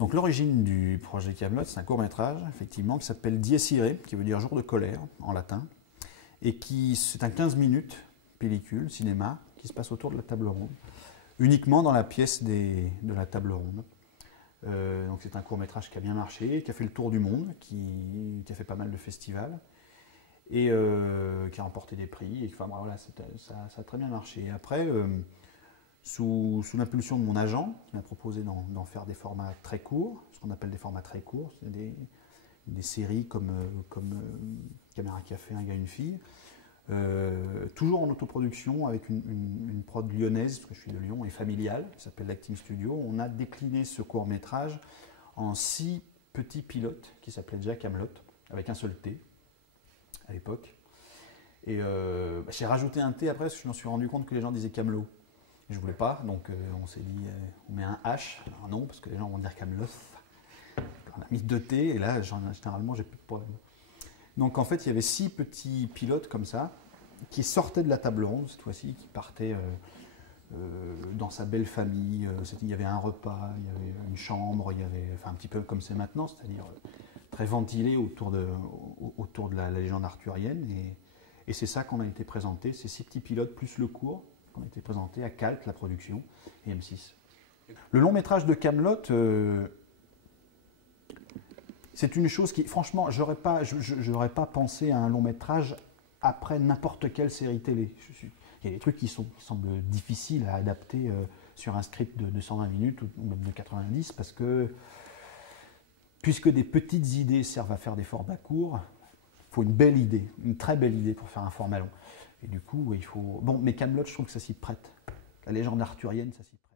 Donc l'origine du projet Kaamelott, c'est un court-métrage, effectivement, qui s'appelle Dies Irae, qui veut dire jour de colère en latin, et c'est un 15 minutes, pellicule, cinéma, qui se passe autour de la table ronde, uniquement dans la pièce de la table ronde. Donc c'est un court-métrage qui a bien marché, qui a fait le tour du monde, qui a fait pas mal de festivals, et qui a remporté des prix, et enfin, voilà, ça a très bien marché. Et après, sous l'impulsion de mon agent, qui m'a proposé d'en faire des formats très courts, ce qu'on appelle des formats très courts, c'est des séries comme Caméra Café, un gars, une fille, toujours en autoproduction avec une prod lyonnaise, parce que je suis de Lyon, et familiale, qui s'appelle l'Acting Studio. On a décliné ce court-métrage en 6 petits pilotes qui s'appelaient déjà Kaamelott, avec un seul T à l'époque. Et j'ai rajouté un T après parce que je me suis rendu compte que les gens disaient Camelot. Je ne voulais pas, donc on s'est dit on met un H, alors non, parce que les gens vont dire Kaamelott. On a mis 2 T, et là, généralement, j'ai plus de problème. Donc en fait, il y avait 6 petits pilotes comme ça, qui sortaient de la table ronde, cette fois-ci, qui partaient dans sa belle famille. Il y avait un repas, il y avait une chambre, il y avait, enfin, un petit peu comme c'est maintenant, c'est-à-dire très ventilé autour de la légende arthurienne. Et c'est ça qu'on a été présenté, ces 6 petits pilotes plus le court, qu'on a été présenté à Calt, la production, et M6. Le long métrage de Kaamelott, c'est une chose qui, franchement, je n'aurais pas pensé à un long métrage après n'importe quelle série télé. Il y a des trucs qui semblent difficiles à adapter sur un script de 120 minutes ou même de 90, parce que, puisque des petites idées servent à faire des formats courts, il faut une belle idée, une très belle idée pour faire un format long. Et du coup, il faut... Bon, mais Kaamelott, je trouve que ça s'y prête. La légende arthurienne, ça s'y prête.